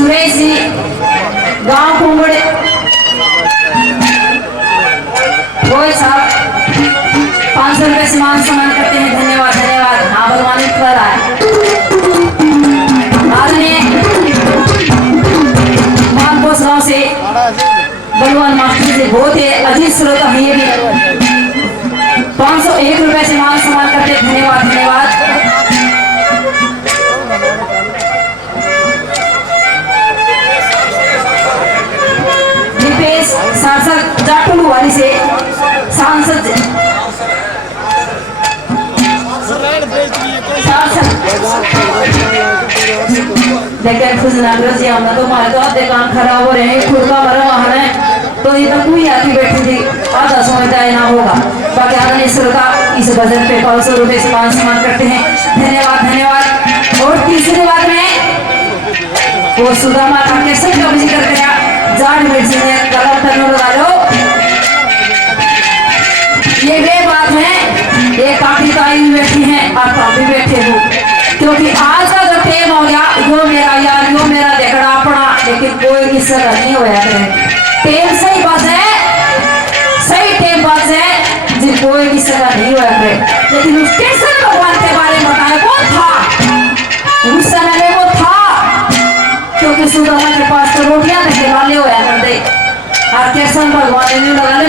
सुरेश जी गांव कुंबड़े वो साहब 500 रुपए सम्मान करते हैं। धन्यवाद धन्यवाद। हाँ भगवान पर आए मानकोस गांव से बलवान मास्टर जी बहुत ही अजीज श्रोता है ये भी 501 रुपए से मान सम्मान करते। धन्यवाद धन्यवाद। दीपेश सांसद जाटुल वाली से सांसद देखिए खुश नागराज जी हमने तो हमारे तो आधे काम खराब हो रहे हैं। खुद का मरा वाहन है तो ये तो कोई आती बैठी थी आधा समझदारी ना होगा। बाकी आदरणीय का इस बजट पे 500 रुपए से मान सम्मान करते हैं। धन्यवाद धन्यवाद। और तीसरी बात में वो सुदामा का कैसे का जिक्र किया जान मिर्ची ने गलत टर्न लगा लो। ये वे बात है ये काफी टाइम बैठी हैं और काफी बैठे हो क्योंकि आज का जो टेम हो गया यो मेरा यार यो मेरा देखड़ा पड़ा लेकिन कोई किस्सा नहीं होया करे। टेम सही बात है सही टेम बात है जी कोई किस्सा नहीं होया करे। लेकिन उस कृष्ण भगवान के बारे में बताया कौन था उस समय में वो था क्योंकि सुदामा के पास तो रोटियां देने वाले होया करते और कृष्ण भगवान ने लगाने